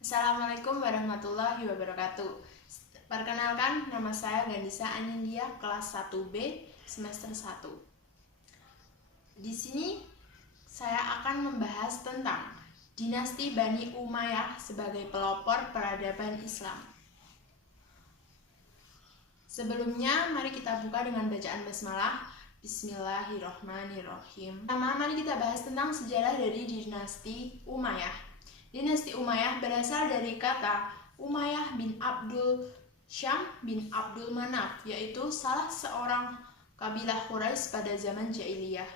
Assalamualaikum warahmatullahi wabarakatuh. Perkenalkan, nama saya Gandisa Anindya, kelas 1B, semester 1. Di sini saya akan membahas tentang dinasti Bani Umayyah sebagai pelopor peradaban Islam. Sebelumnya, mari kita buka dengan bacaan basmalah. Bismillahirrahmanirrahim. Pertama, mari kita bahas tentang sejarah dari dinasti Umayyah. Dinasti Umayyah berasal dari kata Umayyah bin Abdul Syam bin Abdul Manaf, yaitu salah seorang kabilah Quraisy pada zaman jahiliyah.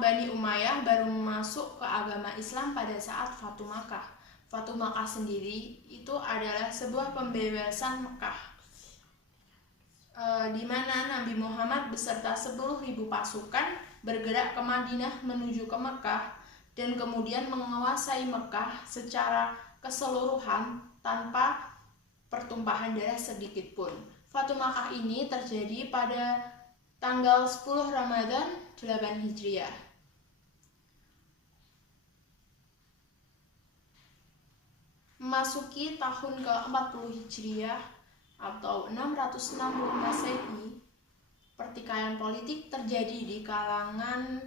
Bani Umayyah baru masuk ke agama Islam pada saat Fatu Makkah. Fatu Makkah sendiri itu adalah sebuah pembebasan Mekah, di mana Nabi Muhammad beserta 10.000 pasukan bergerak ke Madinah menuju ke Mekah dan kemudian menguasai Mekah secara keseluruhan tanpa pertumpahan darah sedikit pun. Fatu Makkah ini terjadi pada tanggal 10 Ramadan 8 Hijriah. Memasuki tahun ke-40 Hijriah atau 660 Masehi, pertikaian politik terjadi di kalangan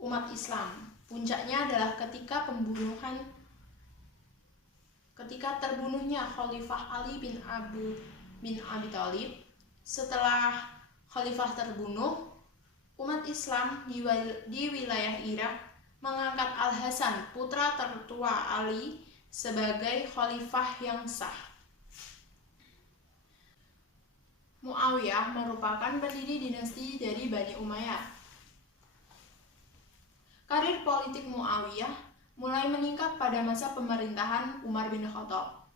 umat Islam. Puncaknya adalah ketika terbunuhnya Khalifah Ali bin Abi Thalib. Setelah Khalifah terbunuh, umat Islam di wilayah Irak mengangkat Al-Hasan, putra tertua Ali, sebagai khalifah yang sah. Muawiyah merupakan pendiri dinasti dari Bani Umayyah. Karir politik Muawiyah mulai meningkat pada masa pemerintahan Umar bin Khattab.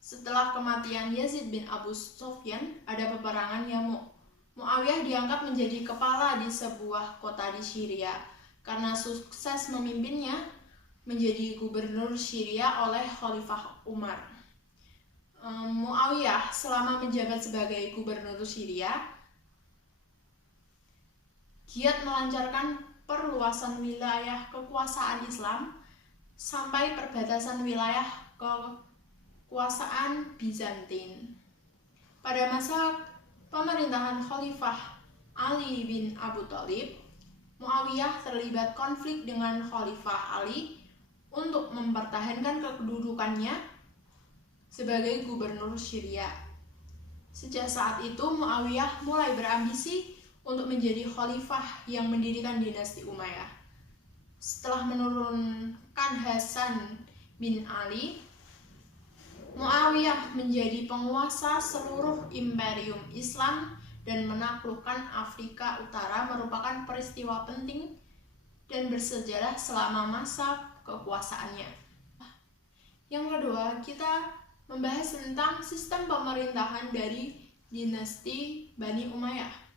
Setelah kematian Yazid bin Abu Sufyan, ada peperangan Yarmouk. Muawiyah diangkat menjadi kepala di sebuah kota di Syria. Karena sukses memimpinnya, menjadi gubernur Syria oleh Khalifah Umar. Muawiyah selama menjabat sebagai gubernur Syria giat melancarkan perluasan wilayah kekuasaan Islam sampai perbatasan wilayah kekuasaan Bizantin. Pada masa pemerintahan Khalifah Ali bin Abi Thalib, Muawiyah terlibat konflik dengan Khalifah Ali untuk mempertahankan kedudukannya sebagai gubernur Syria. Sejak saat itu, Muawiyah mulai berambisi untuk menjadi khalifah yang mendirikan dinasti Umayyah. Setelah menurunkan Hasan bin Ali, Muawiyah menjadi penguasa seluruh imperium Islam dan menaklukkan Afrika Utara, merupakan peristiwa penting dan bersejarah selama masa kekuasaannya. Yang kedua, kita membahas tentang sistem pemerintahan dari dinasti Bani Umayyah.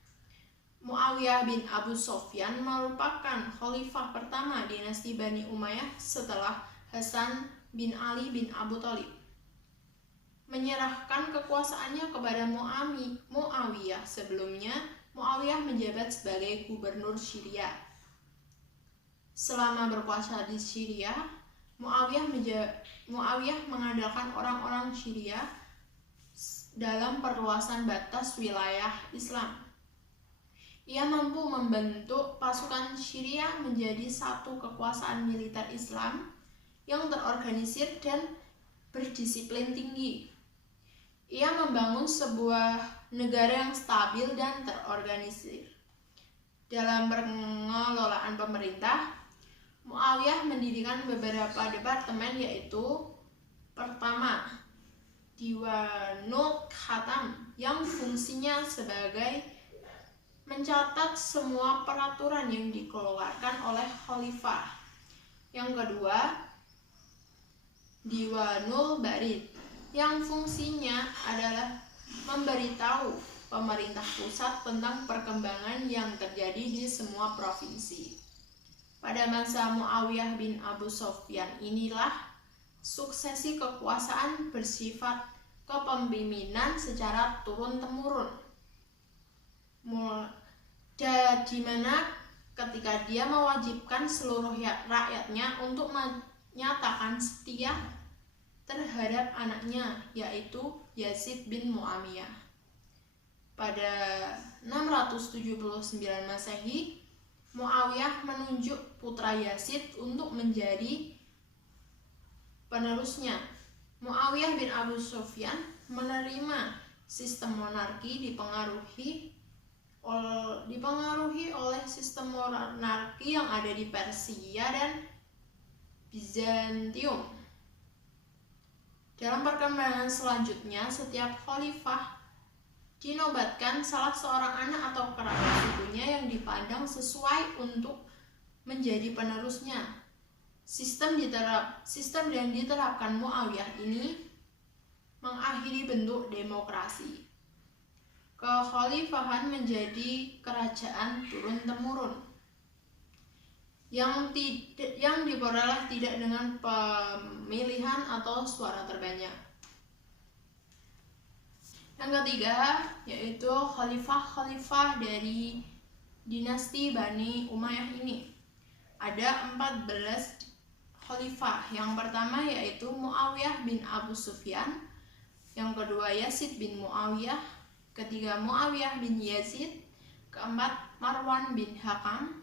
Muawiyah bin Abu Sufyan merupakan khalifah pertama dinasti Bani Umayyah setelah Hasan bin Ali bin Abi Thalib menyerahkan kekuasaannya kepada Muawiyah. Sebelumnya, Muawiyah menjabat sebagai gubernur Syria. Selama berkuasa di Syria, Muawiyah mengandalkan orang-orang Syria dalam perluasan batas wilayah Islam. Ia mampu membentuk pasukan Syria menjadi satu kekuasaan militer Islam yang terorganisir dan berdisiplin tinggi. Ia membangun sebuah negara yang stabil dan terorganisir. Dalam pengelolaan pemerintah, Muawiyah mendirikan beberapa departemen, yaitu pertama, Diwanul Khatam, yang fungsinya sebagai mencatat semua peraturan yang dikeluarkan oleh khalifah. Yang kedua, Diwanul Barid, yang fungsinya adalah memberitahu pemerintah pusat tentang perkembangan yang terjadi di semua provinsi. Pada masa Muawiyah bin Abu Sufyan inilah suksesi kekuasaan bersifat kepemimpinan secara turun-temurun, di mana ketika dia mewajibkan seluruh rakyatnya untuk menyatakan setia terhadap anaknya, yaitu Yazid bin Muawiyah. Pada 679 Masehi, Muawiyah menunjuk putra Yazid untuk menjadi penerusnya. Muawiyah bin Abu Sufyan menerima sistem monarki dipengaruhi oleh sistem monarki yang ada di Persia dan Bizantium. Dalam perkembangan selanjutnya, setiap khalifah dinobatkan salah seorang anak atau kerabat sukunya yang dipandang sesuai untuk menjadi penerusnya. Sistem yang diterapkan Muawiyah ini mengakhiri bentuk demokrasi. Kekhalifahan menjadi kerajaan turun-temurun yang diperoleh tidak dengan pemilihan atau suara terbanyak. Yang ketiga yaitu khalifah dari dinasti Bani Umayyah ini. Ada 14 khalifah. Yang pertama yaitu Muawiyah bin Abu Sufyan, yang kedua Yazid bin Muawiyah, ketiga Muawiyah bin Yazid, keempat Marwan bin Hakam,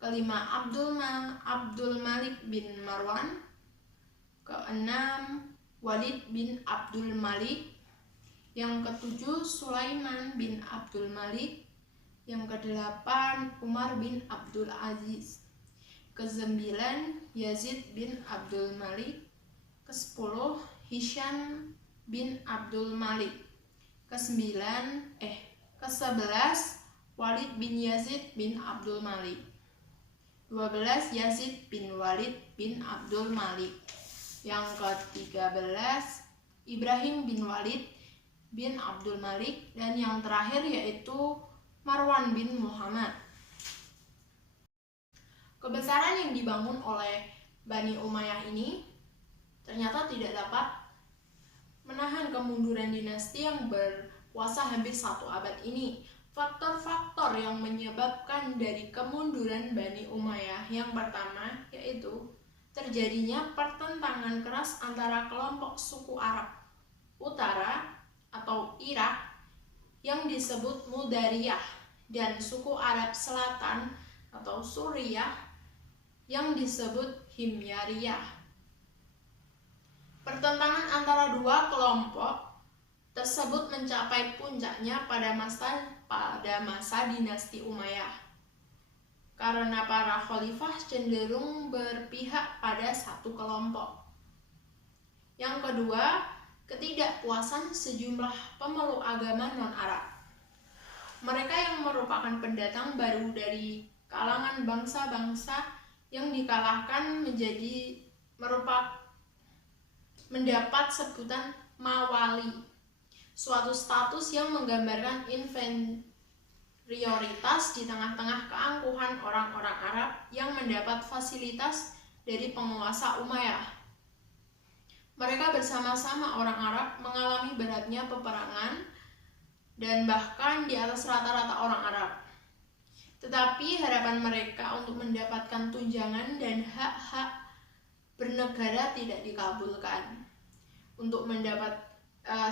kelima Abdul Malik bin Marwan, keenam Walid bin Abdul Malik, yang ketujuh Sulaiman bin Abdul Malik, yang kedelapan Umar bin Abdul Aziz, kesembilan Yazid bin Abdul Malik, kesepuluh Hisham bin Abdul Malik, kesebelas Walid bin Yazid bin Abdul Malik, 12 Yazid bin Walid bin Abdul Malik, yang ke-13 Ibrahim bin Walid bin Abdul Malik, dan yang terakhir yaitu Marwan bin Muhammad. Kebesaran yang dibangun oleh Bani Umayyah ini ternyata tidak dapat menahan kemunduran dinasti yang berkuasa hampir 1 abad ini. Faktor-faktor yang menyebabkan dari kemunduran Bani Umayyah yang pertama yaitu terjadinya pertentangan keras antara kelompok suku Arab Utara atau Irak yang disebut Mudariyah dan suku Arab Selatan atau Suriah yang disebut Himyariyah. Pertentangan antara dua kelompok tersebut mencapai puncaknya pada masa dinasti Umayyah, karena para khalifah cenderung berpihak pada satu kelompok. Yang kedua, ketidakpuasan sejumlah pemeluk agama non-Arab. Mereka yang merupakan pendatang baru dari kalangan bangsa-bangsa yang dikalahkan mendapat sebutan mawali, suatu status yang menggambarkan inferioritas di tengah-tengah keangkuhan orang-orang Arab yang mendapat fasilitas dari penguasa Umayyah. Mereka bersama-sama orang Arab mengalami beratnya peperangan dan bahkan di atas rata-rata orang Arab. Tetapi harapan mereka untuk mendapatkan tunjangan dan hak-hak bernegara tidak dikabulkan. Untuk mendapat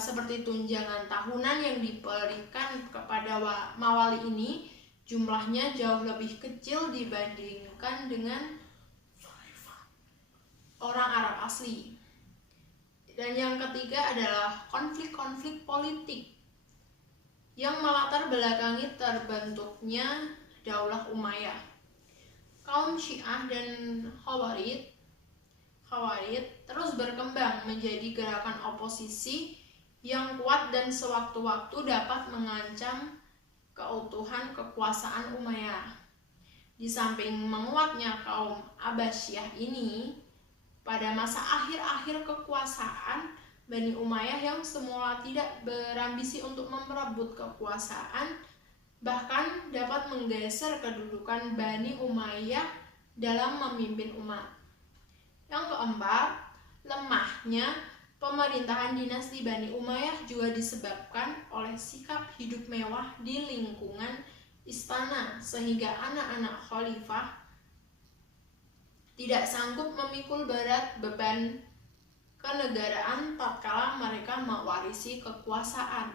seperti tunjangan tahunan yang diberikan kepada mawali ini, jumlahnya jauh lebih kecil dibandingkan dengan orang Arab asli. Dan yang ketiga adalah konflik-konflik politik yang melatar belakangi terbentuknya Daulah Umayyah. Kaum Syiah dan Khawarij terus berkembang menjadi gerakan oposisi yang kuat dan sewaktu-waktu dapat mengancam keutuhan kekuasaan Umayyah. Di samping menguatnya kaum Abbasiyah ini, pada masa akhir-akhir kekuasaan Bani Umayyah yang semula tidak berambisi untuk merebut kekuasaan, bahkan dapat menggeser kedudukan Bani Umayyah dalam memimpin umat. Yang keempat, lemahnya pemerintahan dinasti Bani Umayyah juga disebabkan oleh sikap hidup mewah di lingkungan istana, sehingga anak-anak khalifah tidak sanggup memikul berat beban kenegaraan tatkala mereka mewarisi kekuasaan.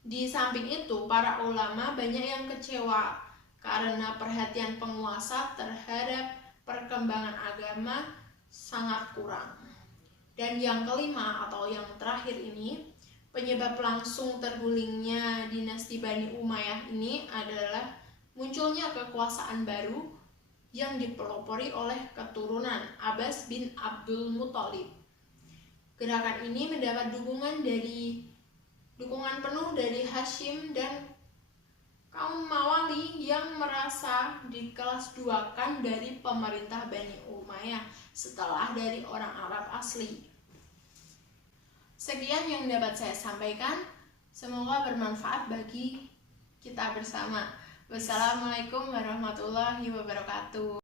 Di samping itu, para ulama banyak yang kecewa karena perhatian penguasa terhadap perkembangan agama sangat kurang. Dan yang kelima atau yang terakhir ini, penyebab langsung tergulingnya dinasti Bani Umayyah ini adalah munculnya kekuasaan baru yang dipelopori oleh keturunan Abbas bin Abdul Muthalib. Gerakan ini mendapat dukungan penuh dari Hashim dan kaum Mawali yang merasa dikelas duakan dari pemerintah Bani Umayyah setelah dari orang Arab asli. Sekian yang dapat saya sampaikan, semoga bermanfaat bagi kita bersama. Wassalamualaikum warahmatullahi wabarakatuh.